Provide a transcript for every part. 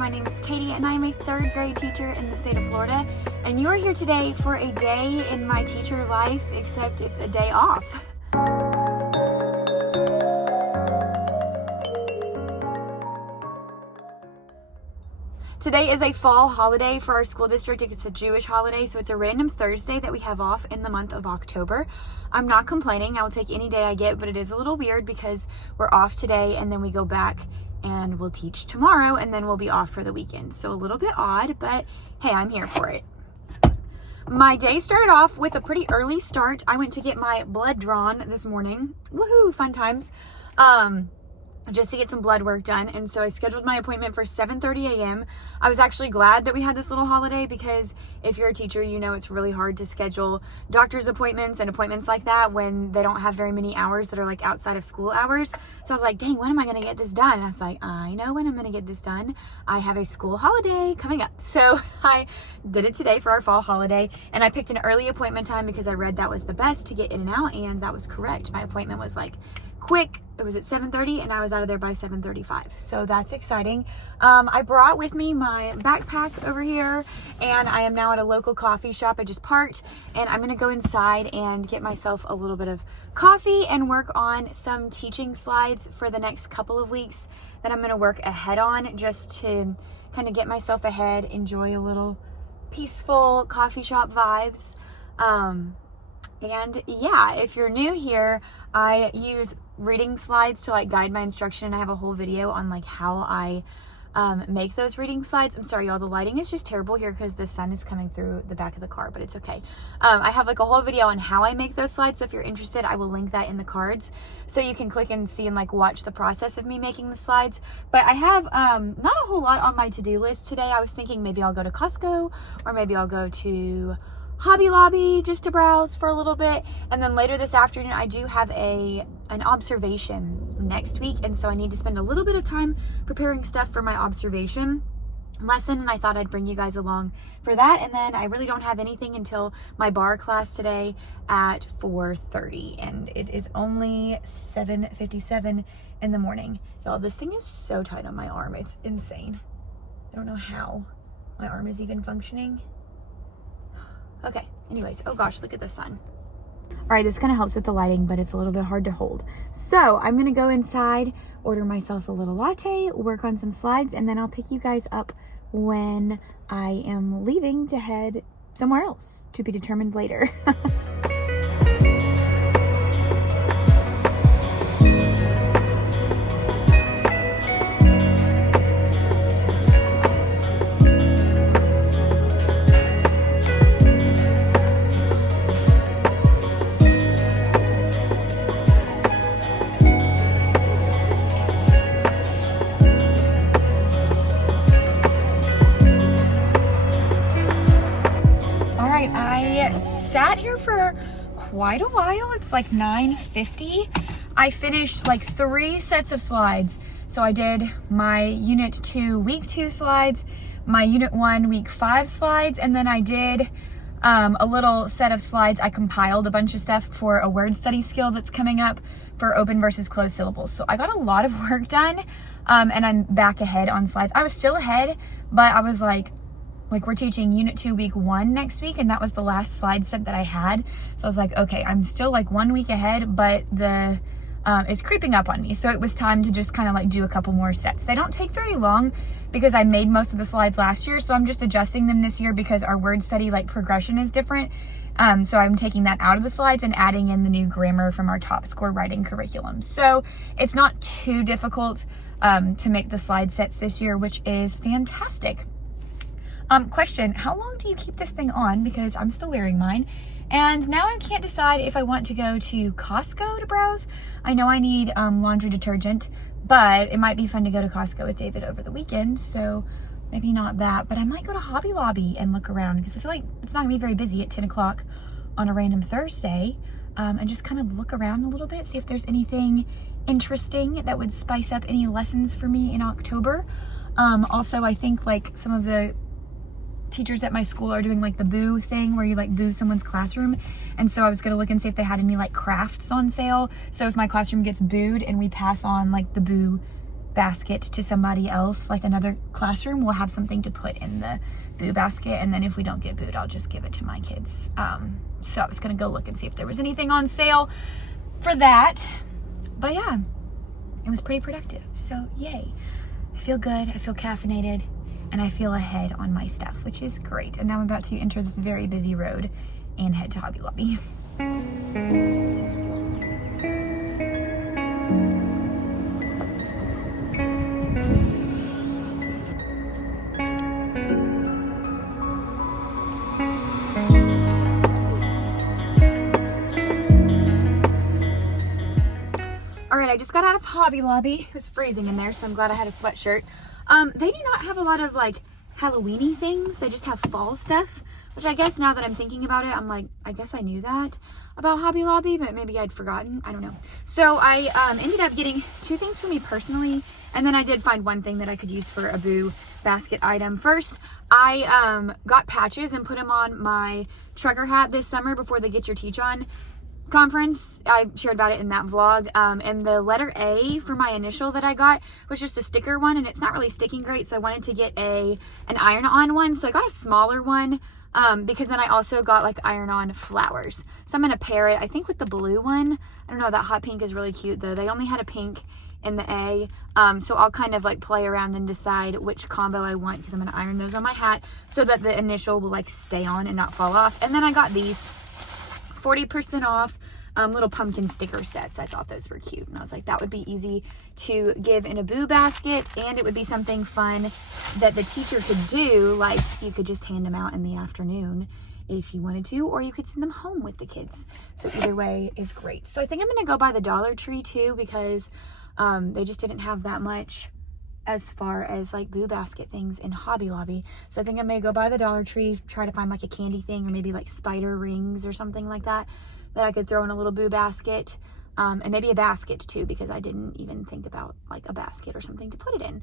My name is Katie and I am a third grade teacher in the state of Florida. And you are here today for a day in my teacher life, except it's a day off. Today is a fall holiday for our school district. It's a Jewish holiday, so it's a random Thursday that we have off in the month of October. I'm not complaining. I will take any day I get, but it is a little weird because we're off today and then we go back and we'll teach tomorrow and then we'll be off for the weekend. So a little bit odd, but hey, I'm here for it. My day started off with a pretty early start. I went to get my blood drawn this morning. Woohoo, fun times. Just to get some blood work done. And so I scheduled my appointment for 7:30 a.m. I was actually glad that we had this little holiday because if you're a teacher, you know it's really hard to schedule doctor's appointments and appointments like that when they don't have very many hours that are like outside of school hours. So I was like, dang, when am I going to get this done? And I was like, I know when I'm going to get this done. I have a school holiday coming up. So I did it today for our fall holiday and I picked an early appointment time because I read that was the best to get in and out, and that was correct. My appointment was like quick. It was at 7:30 and I was out of there by 7:35. So that's exciting. I brought with me my backpack over here and I am now at a local coffee shop. I just parked and I'm going to go inside and get myself a little bit of coffee and work on some teaching slides for the next couple of weeks that I'm going to work ahead on, just to kind of get myself ahead, enjoy a little peaceful coffee shop vibes. And yeah, if you're new here, I use reading slides to like guide my instruction, and I have a whole video on like how I make those reading slides. I'm sorry y'all, the lighting is just terrible here because the sun is coming through the back of the car, but it's okay. I have like a whole video on how I make those slides, so if you're interested, I will link that in the cards so you can click and see and like watch the process of me making the slides. But I have not a whole lot on my to-do list today. I was thinking maybe I'll go to Costco or maybe I'll go to Hobby Lobby just to browse for a little bit, and then later this afternoon I do have an observation next week, and so I need to spend a little bit of time preparing stuff for my observation lesson, and I thought I'd bring you guys along for that. And then I really don't have anything until my bar class today at 4:30, and it is only 7:57 in the morning. Y'all, this thing is so tight on my arm, it's insane. I don't know how my arm is even functioning. Okay, anyways, oh gosh, look at the sun. All right, this kind of helps with the lighting, but it's a little bit hard to hold. So I'm gonna go inside, order myself a little latte, work on some slides, and then I'll pick you guys up when I am leaving to head somewhere else, to be determined later. I sat here for quite a while. It's like 9:50. I finished like 3 sets of slides. So I did my Unit 2 Week 2 slides, my Unit 1 Week 5 slides, and then I did a little set of slides. I compiled a bunch of stuff for a word study skill that's coming up for open versus closed syllables. So I got a lot of work done, and I'm back ahead on slides. I was still ahead, but I was like we're teaching Unit 2 Week 1 next week, and that was the last slide set that I had. So I was like, okay, I'm still like 1 week ahead, but it's creeping up on me. So it was time to just kind of like do a couple more sets. They don't take very long because I made most of the slides last year, so I'm just adjusting them this year because our word study like progression is different. So I'm taking that out of the slides and adding in the new grammar from our top score writing curriculum. So it's not too difficult to make the slide sets this year, which is fantastic. Question, how long do you keep this thing on? Because I'm still wearing mine. And now I can't decide if I want to go to Costco to browse. I know I need laundry detergent, but it might be fun to go to Costco with David over the weekend. So maybe not that, but I might go to Hobby Lobby and look around because I feel like it's not gonna be very busy at 10 o'clock on a random Thursday. And just kind of look around a little bit, see if there's anything interesting that would spice up any lessons for me in October. Also, I think like some of the teachers at my school are doing like the boo thing where you like boo someone's classroom, and so I was gonna look and see if they had any like crafts on sale, so if my classroom gets booed and we pass on like the boo basket to somebody else, like another classroom will have something to put in the boo basket. And then if we don't get booed, I'll just give it to my kids. So I was gonna go look and see if there was anything on sale for that. But yeah, it was pretty productive. So yay. I feel good, I feel caffeinated, and I feel ahead on my stuff, which is great. And now I'm about to enter this very busy road and head to Hobby Lobby. All right, I just got out of Hobby Lobby. It was freezing in there, so I'm glad I had a sweatshirt. They do not have a lot of like Halloween-y things. They just have fall stuff, which I guess now that I'm thinking about it, I'm like, I guess I knew that about Hobby Lobby, but maybe I'd forgotten. I don't know. So I ended up getting 2 things for me personally, and then I did find one thing that I could use for a boo basket item. First, I got patches and put them on my trucker hat this summer before the Get Your Teach On conference. I shared about it in that vlog. And the letter A for my initial that I got was just a sticker one, and it's not really sticking great, so I wanted to get an iron-on one. So I got a smaller one because then I also got like iron-on flowers. So I'm gonna pair it, I think, with the blue one. I don't know, that hot pink is really cute though. They only had a pink in the A, so I'll kind of like play around and decide which combo I want, because I'm gonna iron those on my hat so that the initial will like stay on and not fall off. And then I got these 40% off little pumpkin sticker sets. I thought those were cute, and I was like, that would be easy to give in a boo basket, and it would be something fun that the teacher could do. Like, you could just hand them out in the afternoon if you wanted to, or you could send them home with the kids. So either way is great. So I think I'm gonna go by the Dollar Tree too, because they just didn't have that much as far as like boo basket things in Hobby Lobby. So I think I may go by the Dollar Tree, try to find like a candy thing, or maybe like spider rings or something like that I could throw in a little boo basket, and maybe a basket too, because I didn't even think about like a basket or something to put it in.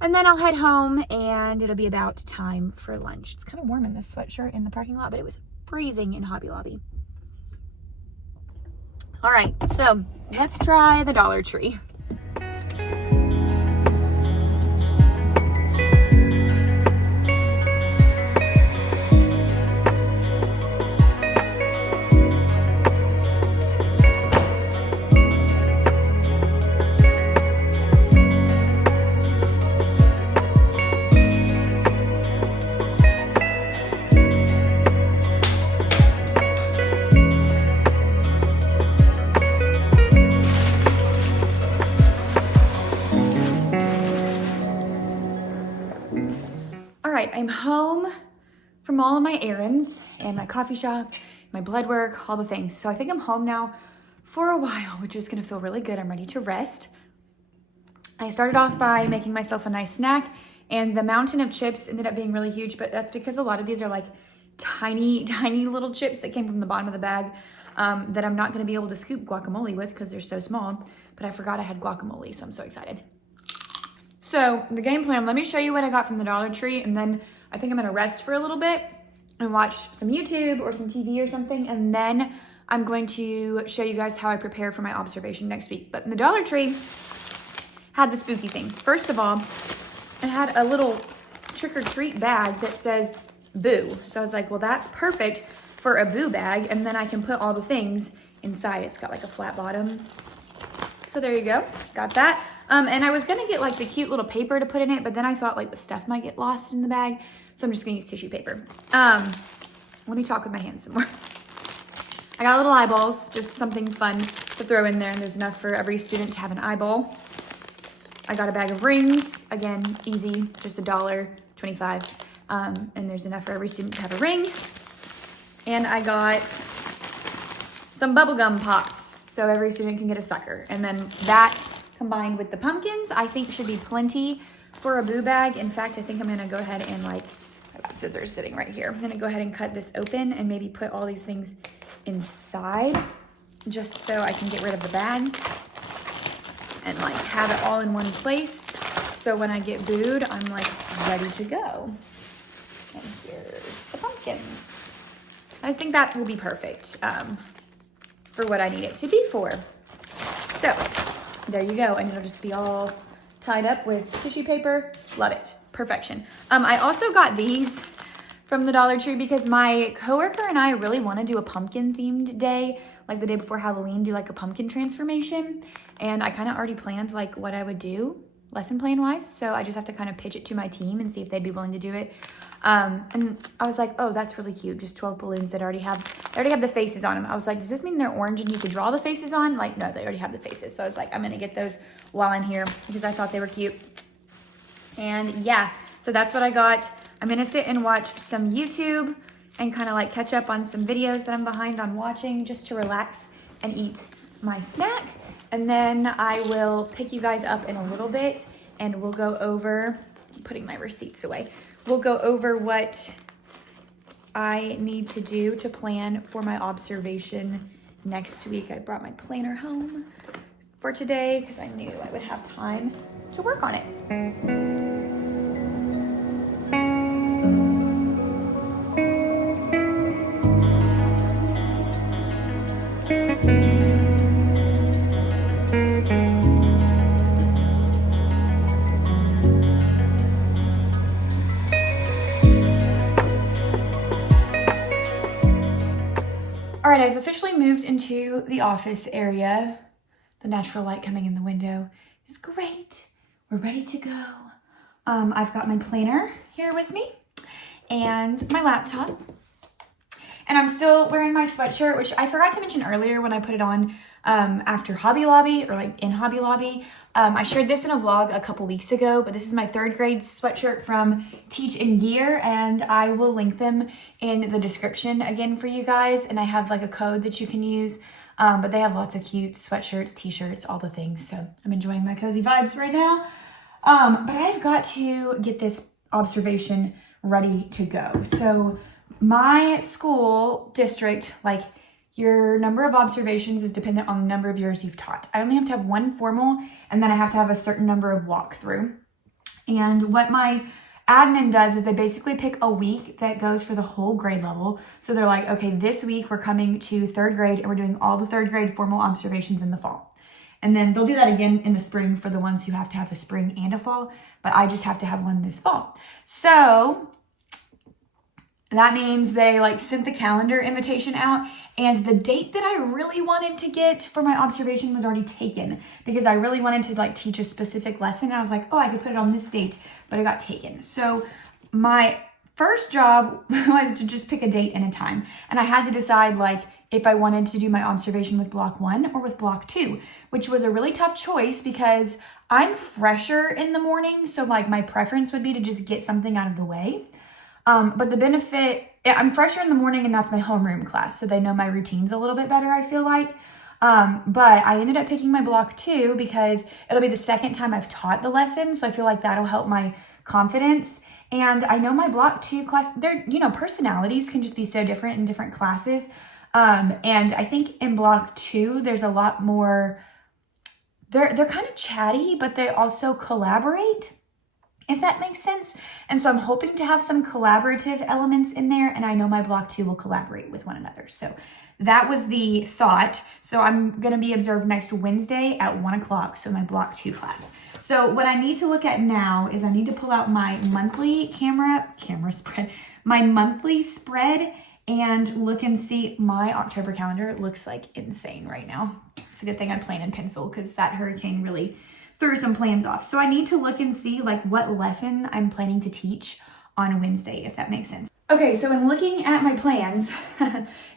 And then I'll head home, and it'll be about time for lunch. It's kind of warm in this sweatshirt in the parking lot, but it was freezing in Hobby Lobby. All right, so let's try the Dollar Tree. I'm home from all of my errands and my coffee shop, my blood work, all the things. So I think I'm home now for a while, which is gonna feel really good. I'm ready to rest. I started off by making myself a nice snack, and the mountain of chips ended up being really huge, but that's because a lot of these are like tiny, tiny little chips that came from the bottom of the bag that I'm not gonna be able to scoop guacamole with because they're so small, but I forgot I had guacamole, so I'm so excited. So the game plan, let me show you what I got from the Dollar Tree, and then I think I'm gonna rest for a little bit and watch some YouTube or some TV or something, and then I'm going to show you guys how I prepare for my observation next week. But the Dollar Tree had the spooky things. First of all, it had a little trick-or-treat bag that says boo. So I was like, well, that's perfect for a boo bag, and then I can put all the things inside. It's got like a flat bottom. So there you go, got that. And I was gonna get like the cute little paper to put in it, but then I thought like the stuff might get lost in the bag. So I'm just gonna use tissue paper. Let me talk with my hands some more. I got little eyeballs, just something fun to throw in there, and there's enough for every student to have an eyeball. I got a bag of rings, again, easy, just $1.25. And there's enough for every student to have a ring. And I got some bubblegum pops, so every student can get a sucker. And then that combined with the pumpkins, I think should be plenty for a boo bag. In fact, I think I'm gonna go ahead and like, I've got scissors sitting right here. I'm gonna go ahead and cut this open and maybe put all these things inside just so I can get rid of the bag and like have it all in one place. So when I get booed, I'm like ready to go. And here's the pumpkins. I think that will be perfect for what I need it to be for. So there you go, and it'll just be all tied up with tissue paper. Love it. Perfection. I also got these from the Dollar Tree because my coworker and I really want to do a pumpkin themed day, like the day before Halloween, do like a pumpkin transformation. And I kind of already planned like what I would do lesson plan wise. So I just have to kind of pitch it to my team and see if they'd be willing to do it. And I was like, oh, that's really cute. Just 12 balloons that already have the faces on them. I was like, does this mean they're orange and you could draw the faces on? Like, no, they already have the faces. So I was like, I'm going to get those while I'm here because I thought they were cute. And yeah, so that's what I got. I'm going to sit and watch some YouTube and kind of like catch up on some videos that I'm behind on watching just to relax and eat my snack. And then I will pick you guys up in a little bit and we'll go over, putting my receipts away. We'll go over what I need to do to plan for my observation next week. I brought my planner home for today because I knew I would have time to work on it. All right, I've officially moved into the office area. The natural light coming in the window is great. We're ready to go. I've got my planner here with me and my laptop. And I'm still wearing my sweatshirt, which I forgot to mention earlier when I put it on after Hobby Lobby or like in Hobby Lobby. I shared this in a vlog a couple weeks ago, but this is my 3rd grade sweatshirt from Teach and Gear, and I will link them in the description again for you guys. And I have like a code that you can use, but they have lots of cute sweatshirts, t-shirts, all the things. So I'm enjoying my cozy vibes right now. But I've got to get this observation ready to go. So my school district, like your number of observations is dependent on the number of years you've taught. I only have to have 1 formal, and then I have to have a certain number of walkthrough. And what my admin does is they basically pick a week that goes for the whole grade level. So they're like, okay, this week we're coming to 3rd grade and we're doing all the 3rd grade formal observations in the fall. And then they'll do that again in the spring for the ones who have to have a spring and a fall, but I just have to have one this fall. So that means they like sent the calendar invitation out, and the date that I really wanted to get for my observation was already taken because I really wanted to like teach a specific lesson. I was like, oh, I could put it on this date, but it got taken. So my first job was to just pick a date and a time. And I had to decide like if I wanted to do my observation with block 1 or with block 2, which was a really tough choice because I'm fresher in the morning. So like my preference would be to just get something out of the way. But the benefit, I'm fresher in the morning and that's my homeroom class. So they know my routines a little bit better, I feel like. But I ended up picking my block 2 because it'll be the 2nd time I've taught the lesson. So I feel like that'll help my confidence. And I know my block 2 class, their, personalities can just be so different in different classes. And I think in block 2, there's a lot more, they're kind of chatty, but they also collaborate, if that makes sense. And so I'm hoping to have some collaborative elements in there, and I know my block 2 will collaborate with one another. So that was the thought. So I'm going to be observed next Wednesday at 1 o'clock. So my block 2 class. So what I need to look at now is I need to pull out my monthly camera spread, my monthly spread, and look and see my October calendar. It looks like insane right now. It's a good thing I plan in pencil because that hurricane really threw some plans off. So I need to look and see like what lesson I'm planning to teach on Wednesday, if that makes sense. Okay, so in looking at my plans,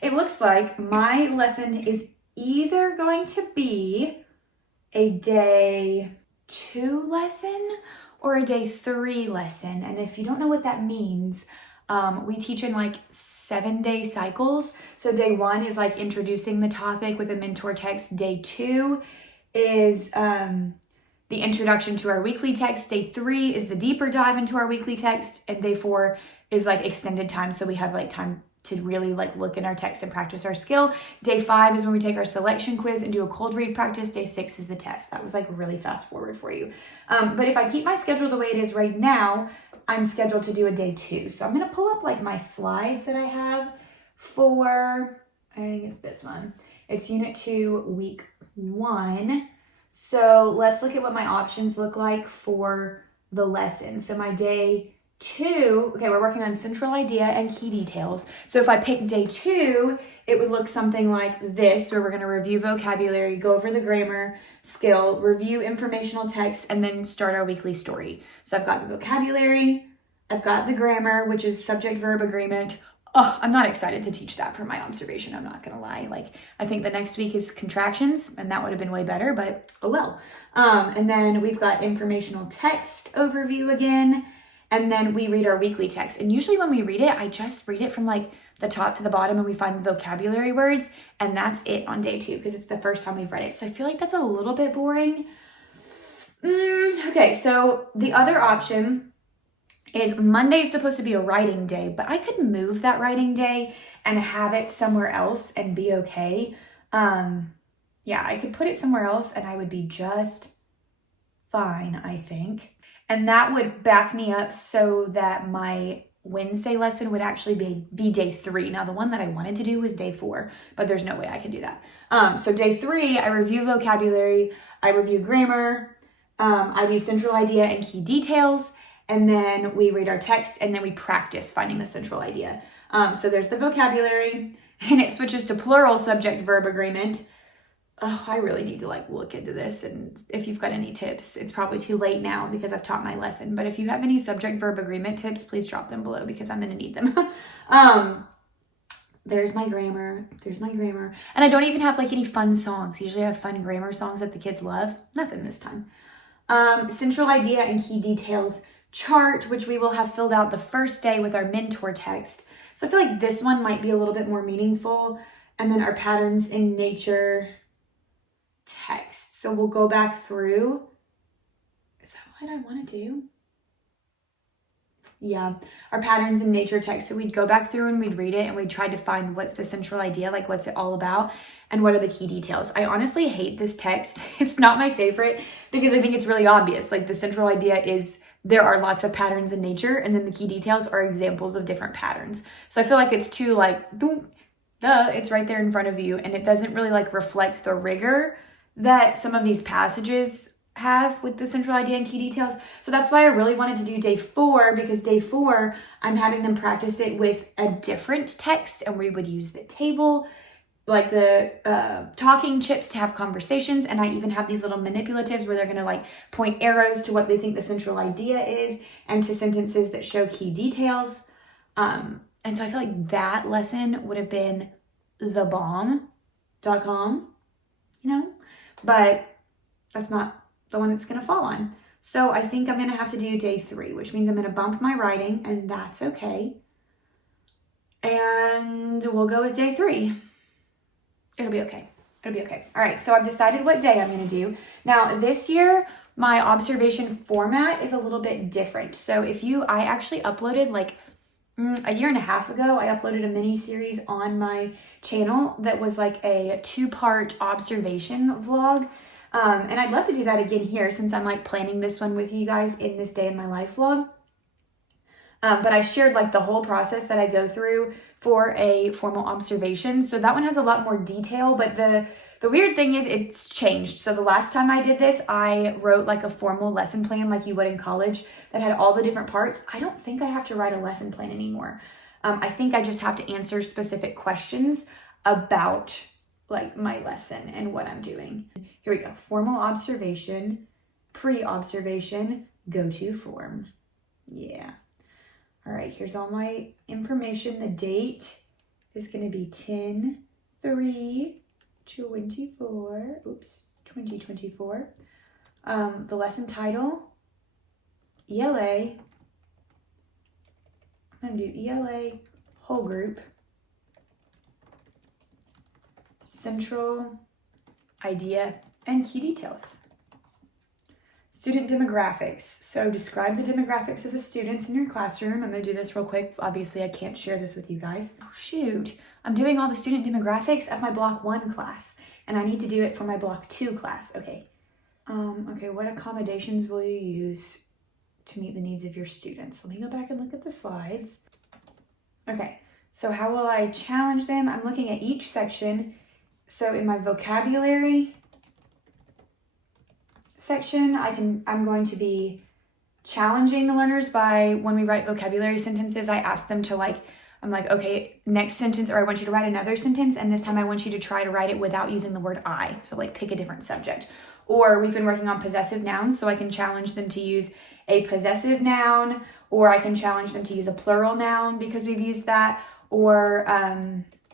it looks like my lesson is either going to be a day 2 lesson or a day 3 lesson. And if you don't know what that means, we teach in like 7-day cycles. So day 1 is like introducing the topic with a mentor text. Day 2 is the introduction to our weekly text. Day 3 is the deeper dive into our weekly text. And day 4 is like extended time. So we have like time to really like look in our text and practice our skill. Day 5 is when we take our selection quiz and do a cold read practice. Day 6 is the test. That was like really fast forward for you. But if I keep my schedule the way it is right now, I'm scheduled to do a day 2. So I'm going to pull up like my slides that I have for, I think it's this one. It's unit 2, week 1. So let's look at what my options look like for the lesson. So my day 2, okay, we're working on central idea and key details. So if I pick day 2, it would look something like this, where we're going to review vocabulary, go over the grammar skill, review informational text, and then start our weekly story. So I've got the vocabulary, I've got the grammar, which is subject-verb agreement. Oh, I'm not excited to teach that for my observation. I'm not gonna lie. Like, I think the next week is contractions, and that would have been way better, but oh well. And then we've got informational text overview again, and then we read our weekly text. And usually when we read it, I just read it from like the top to the bottom, and we find the vocabulary words, and that's it on day 2 because it's the first time we've read it. So I feel like that's a little bit boring. Okay, so the other option is Monday is supposed to be a writing day, but I could move that writing day and have it somewhere else and be okay. Yeah, I could put it somewhere else and I would be just fine, I think. And that would back me up so that my Wednesday lesson would actually be day 3. Now, the one that I wanted to do was day 4, but there's no way I can do that. So day 3, I review vocabulary, I review grammar, I do central idea and key details, and then we read our text, and then we practice finding the central idea. So there's the vocabulary, and it switches to plural subject-verb agreement. Oh, I really need to like look into this, and if you've got any tips, it's probably too late now because I've taught my lesson, but if you have any subject-verb agreement tips, please drop them below because I'm gonna need them. There's my grammar, and I don't even have like any fun songs. Usually I have fun grammar songs that the kids love. Nothing this time. Central idea and key details chart, which we will have filled out the first day with our mentor text. So I feel like this one might be a little bit more meaningful. And then our patterns in nature text. So we'll go back through. Is that what I want to do? Yeah, our patterns in nature text. So we'd go back through and we'd read it and we'd try to find what's the central idea, like what's it all about, and what are the key details. I honestly hate this text. It's not my favorite because I think it's really obvious. Like the central idea is there are lots of patterns in nature, and then the key details are examples of different patterns. So I feel like it's too like, it's right there in front of you, and it doesn't really like reflect the rigor that some of these passages have with the central idea and key details. So that's why I really wanted to do day 4, because day 4, I'm having them practice it with a different text, and we would use the table, like the talking chips to have conversations. And I even have these little manipulatives where they're going to like point arrows to what they think the central idea is and to sentences that show key details. And so I feel like that lesson would have been thebomb.com, but that's not the one it's going to fall on. So I think I'm going to have to do day 3, which means I'm going to bump my writing, and that's okay. And we'll go with day 3. It'll be okay. All right, so I've decided what day I'm going to do. Now, this year, my observation format is a little bit different. So I actually uploaded like a year and a half ago, I uploaded a mini series on my channel that was like a 2-part observation vlog. And I'd love to do that again here since I'm like planning this one with you guys in this day in my life vlog. But I shared like the whole process that I go through for a formal observation. So that one has a lot more detail, but the weird thing is it's changed. So the last time I did this, I wrote like a formal lesson plan like you would in college that had all the different parts. I don't think I have to write a lesson plan anymore. I think I just have to answer specific questions about like my lesson and what I'm doing. Here we go. Formal observation, pre-observation, go-to form. Yeah. All right, here's all my information. The date is going to be 10/3/24. Oops, 2024. The lesson title, ELA. I'm going to do ELA whole group. Central idea and key details. Student demographics. So describe the demographics of the students in your classroom. I'm going to do this real quick. Obviously, I can't share this with you guys. Oh, shoot. I'm doing all the student demographics of my Block 1 class, and I need to do it for my Block 2 class. Okay. Okay, what accommodations will you use to meet the needs of your students? Let me go back and look at the slides. Okay, so how will I challenge them? I'm looking at each section. So in my vocabulary, section, I'm going to be challenging the learners by, when we write vocabulary sentences, I ask them to I'm like, okay, next sentence, or I want you to write another sentence, and this time I want you to try to write it without using the word I. So pick a different subject. Or we've been working on possessive nouns, so I can challenge them to use a possessive noun, or I can challenge them to use a plural noun because we've used that, or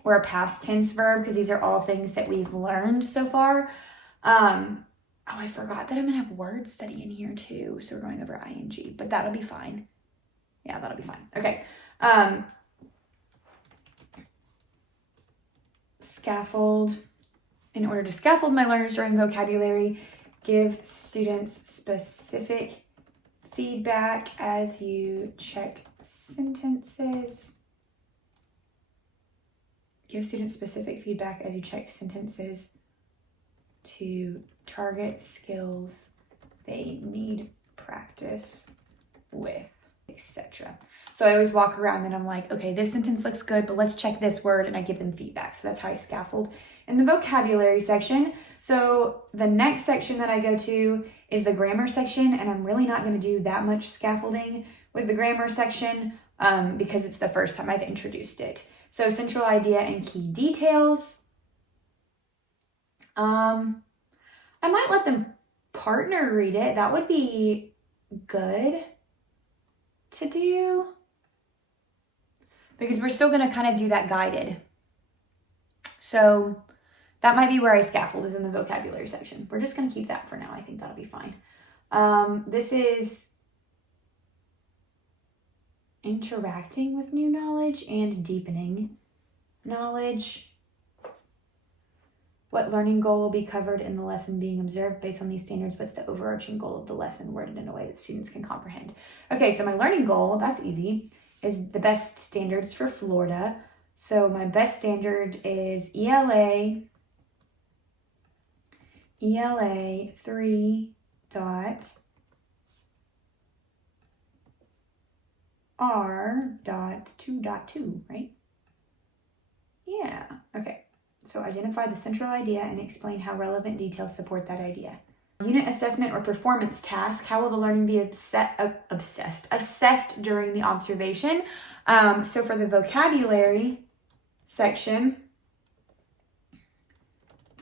a past tense verb, because these are all things that we've learned so far. Oh, I forgot that I'm gonna have word study in here too. So we're going over ing, but that'll be fine. Yeah, that'll be fine. Okay. Scaffold. In order to scaffold my learners during vocabulary, give students specific feedback as you check sentences. Give students specific feedback as you check sentences to target skills they need practice with, etc. So I always walk around and I'm like, okay, this sentence looks good, but let's check this word, and I give them feedback. So that's how I scaffold in the vocabulary section. So the next section that I go to is the grammar section, and I'm really not going to do that much scaffolding with the grammar section because it's the first time I've introduced it. So central idea and key details. I might let them partner read it. That would be good to do, because we're still going to kind of do that guided. So that might be where I scaffold, is in the vocabulary section. We're just going to keep that for now. I think that'll be fine. This is interacting with new knowledge and deepening knowledge. What learning goal will be covered in the lesson being observed based on these standards? What's the overarching goal of the lesson, worded in a way that students can comprehend? Okay, so my learning goal, that's easy, is the best standards for Florida. So my best standard is ELA 3.R.2.2, right? Yeah, okay. So identify the central idea and explain how relevant details support that idea. Unit assessment or performance task. How will the learning be assessed during the observation? So for the vocabulary section,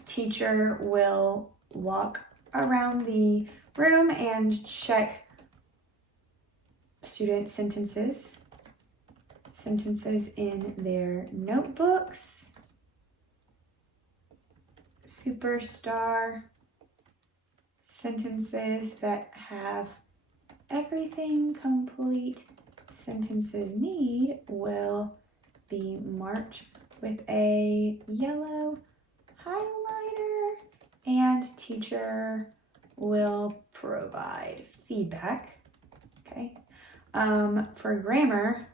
teacher will walk around the room and check student sentences in their notebooks. Superstar sentences that have everything complete sentences need will be marked with a yellow highlighter, and teacher will provide feedback. Okay. For grammar,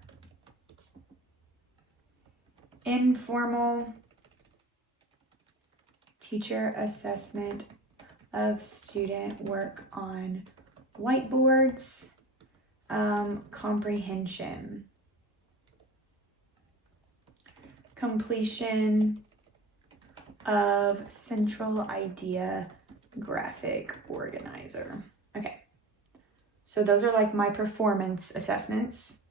informal teacher assessment of student work on whiteboards. Comprehension. Completion of central idea graphic organizer. Okay, so those are like my performance assessments.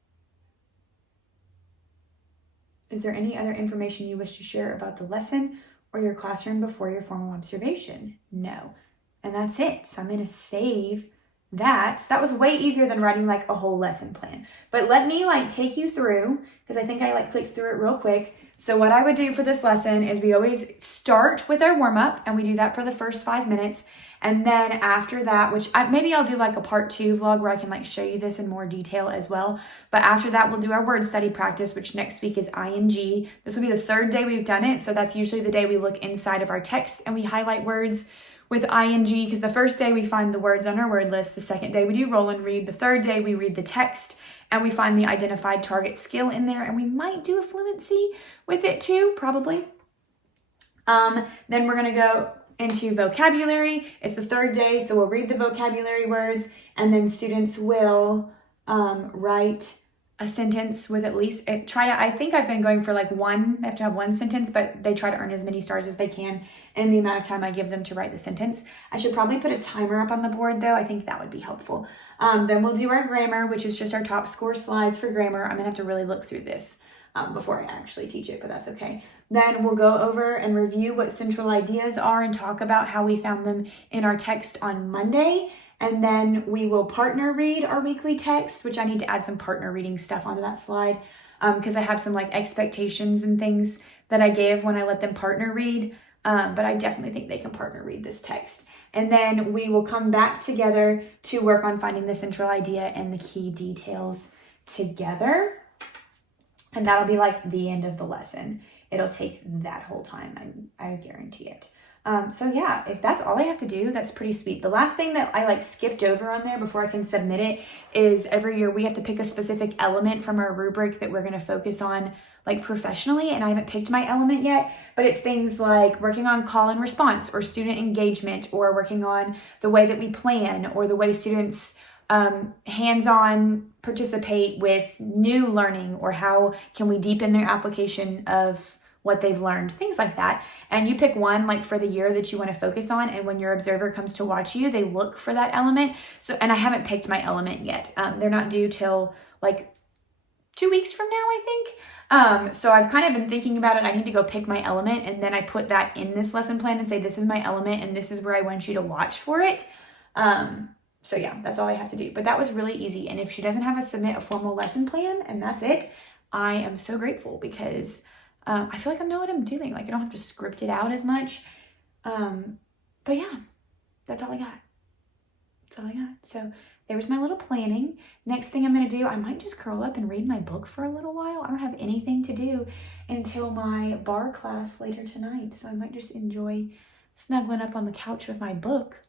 Is there any other information you wish to share about the lesson or your classroom before your formal observation? No. And that's it. So I'm going to save that. So that was way easier than writing like a whole lesson plan. But let me take you through, because I think I clicked through it real quick. So what I would do for this lesson is we always start with our warm-up, and we do that for the first 5 minutes. And then after that, which maybe I'll do a part 2 vlog where I can show you this in more detail as well. But after that, we'll do our word study practice, which next week is ing. This will be the 3rd day we've done it. So that's usually the day we look inside of our text and we highlight words with ing, because the first day we find the words on our word list. The second day we do roll and read. The 3rd day we read the text and we find the identified target skill in there, and we might do a fluency with it too, probably. Then we're going to go into vocabulary. It's the 3rd day, so we'll read the vocabulary words, and then students will write a sentence with at least I think I've been going for like one. They have to have one sentence, but they try to earn as many stars as they can in the amount of time I give them to write the sentence. I should probably put a timer up on the board though. I think that would be helpful. Then we'll do our grammar, which is just our top score slides for grammar. I'm gonna have to really look through this before I actually teach it, but that's okay. Then we'll go over and review what central ideas are and talk about how we found them in our text on Monday. And then we will partner read our weekly text, which I need to add some partner reading stuff onto that slide because I have some like expectations and things that I gave when I let them partner read. But I definitely think they can partner read this text. And then we will come back together to work on finding the central idea and the key details together. And that'll be like the end of the lesson. It'll take that whole time, I guarantee it. So yeah, if that's all I have to do, that's pretty sweet. The last thing that I like skipped over on there before I can submit it is every year we have to pick a specific element from our rubric that we're going to focus on like professionally. And I haven't picked my element yet, but it's things like working on call and response or student engagement or working on the way that we plan or the way students hands-on participate with new learning or how can we deepen their application of what they've learned, things like that. And you pick one like for the year that you want to focus on. And when your observer comes to watch you, they look for that element. So, and I haven't picked my element yet. They're not due till like 2 weeks from now, I think. So I've kind of been thinking about it. I need to go pick my element and then I put that in this lesson plan and say, this is my element and this is where I want you to watch for it. So yeah, that's all I have to do. But that was really easy. And if she doesn't have submit a formal lesson plan and that's it, I am so grateful because I feel like I know what I'm doing. Like I don't have to script it out as much. But yeah, that's all I got. That's all I got. So there was my little planning. Next thing I'm going to do, I might just curl up and read my book for a little while. I don't have anything to do until my bar class later tonight. So I might just enjoy snuggling up on the couch with my book.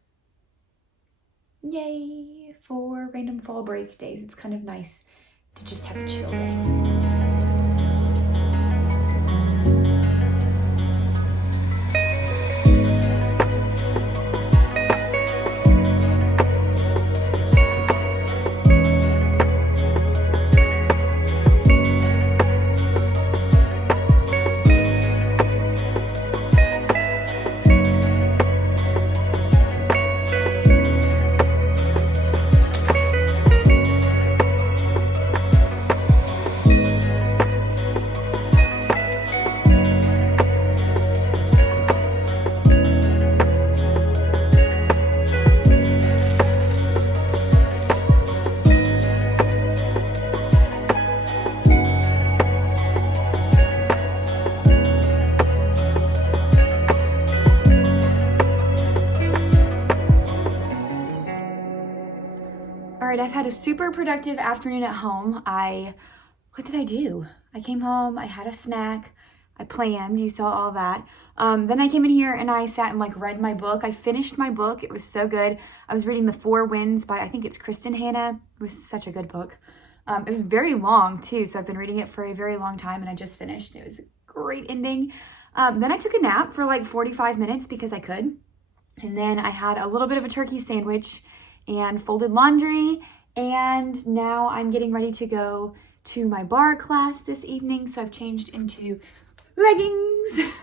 Yay for random fall break days. It's kind of nice to just have a chill day. All right, I've had a super productive afternoon at home. What did I do? I came home, I had a snack, I planned, you saw all that. Then I came in here and I sat and like read my book. I finished my book, it was so good. I was reading The Four Winds by, I think it's Kristen Hanna. It was such a good book. It was very long too, so I've been reading it for a very long time and I just finished. It was a great ending. Then I took a nap for like 45 minutes because I could. And then I had a little bit of a turkey sandwich and folded laundry, and now I'm getting ready to go to my bar class this evening, so I've changed into leggings,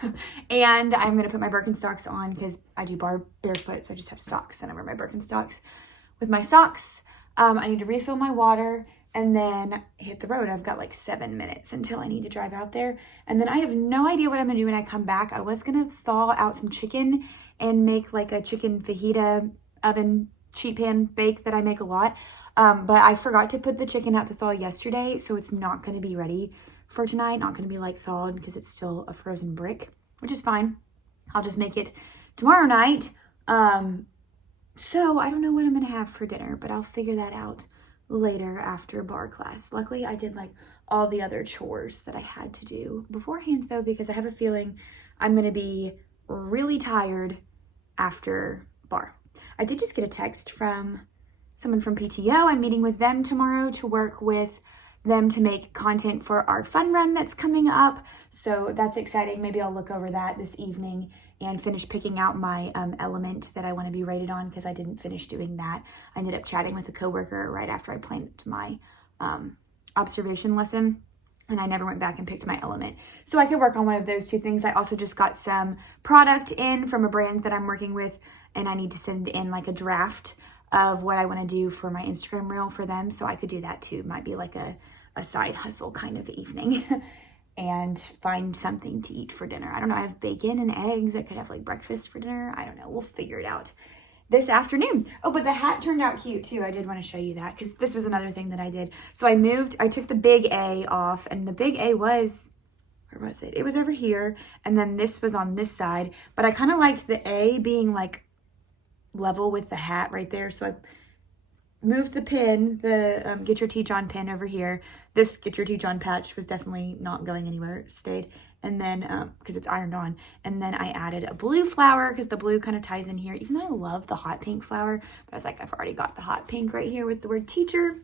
and I'm gonna put my Birkenstocks on because I do bar barefoot, so I just have socks and I wear my Birkenstocks. With my socks, I need to refill my water and then hit the road. I've got like 7 minutes until I need to drive out there, and then I have no idea what I'm gonna do when I come back. I was gonna thaw out some chicken and make like a chicken fajita oven sheet pan bake that I make a lot, but I forgot to put the chicken out to thaw yesterday, so it's not going to be ready for tonight, not going to be like thawed because it's still a frozen brick, which is fine. I'll just make it tomorrow night. So I don't know what I'm going to have for dinner, but I'll figure that out later after bar class. Luckily I did like all the other chores that I had to do beforehand though, because I have a feeling I'm going to be really tired after bar. I did just get a text from someone from PTO. I'm meeting with them tomorrow to work with them to make content for our fun run that's coming up. So that's exciting. Maybe I'll look over that this evening and finish picking out my element that I want to be rated on because I didn't finish doing that. I ended up chatting with a coworker right after I planned my observation lesson, and I never went back and picked my element. So I could work on one of those two things. I also just got some product in from a brand that I'm working with, and I need to send in like a draft of what I want to do for my Instagram reel for them. So I could do that too. Might be like a side hustle kind of evening and find something to eat for dinner. I don't know. I have bacon and eggs. I could have like breakfast for dinner. I don't know. We'll figure it out this afternoon. Oh, but the hat turned out cute too. I did want to show you that because this was another thing that I did. So I took the big A off, and the big A was, where was it? It was over here. And then this was on this side, but I kind of liked the A being like level with the hat right there. So I moved the pin, the Get Your Teach On pin over here. This Get Your Teach On patch was definitely not going anywhere. It stayed. And then, because it's ironed on. And then I added a blue flower because the blue kind of ties in here. Even though I love the hot pink flower, but I was like, I've already got the hot pink right here with the word teacher.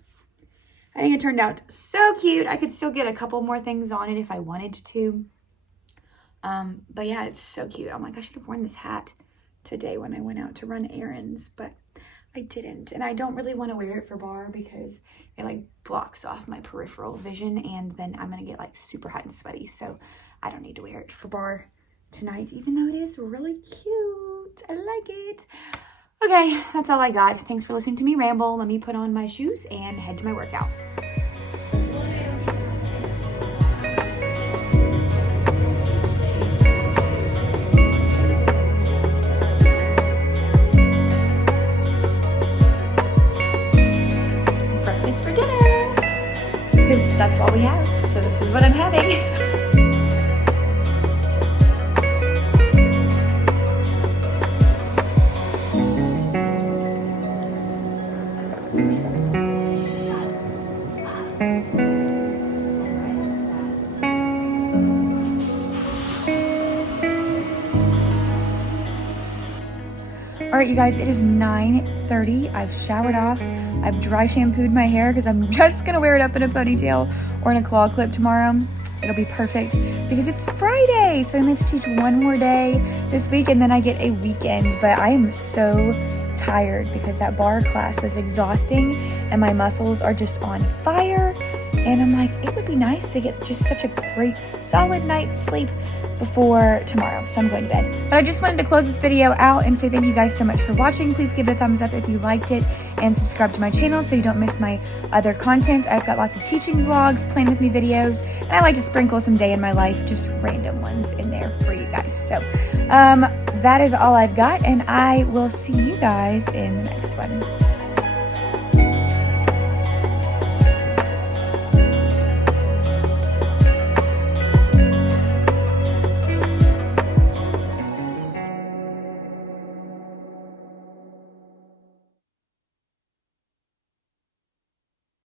I think it turned out so cute. I could still get a couple more things on it if I wanted to. But yeah, it's so cute. I'm like, I should have worn this hat today when I went out to run errands, but I didn't. And I don't really want to wear it for bar because it like blocks off my peripheral vision, and then I'm going to get like super hot and sweaty. So I don't need to wear it for bar tonight, even though it is really cute. I like it. Okay, that's all I got. Thanks for listening to me ramble. Let me put on my shoes and head to my workout. Breakfast for dinner, because that's all we have. So this is what I'm having. All right, you guys, it is 9:30. I've showered off. I've dry shampooed my hair because I'm just going to wear it up in a ponytail or in a claw clip tomorrow. It'll be perfect because it's Friday. So I only have to teach one more day this week, and then I get a weekend. But I am so tired because that bar class was exhausting and my muscles are just on fire. And I'm like, it would be nice to get just such a great solid night's sleep before tomorrow. So I'm going to bed. But I just wanted to close this video out and say thank you guys so much for watching. Please give it a thumbs up if you liked it, and subscribe to my channel so you don't miss my other content. I've got lots of teaching vlogs, plan with me videos, and I like to sprinkle some day in my life, just random ones in there for you guys. So that is all I've got, and I will see you guys in the next one.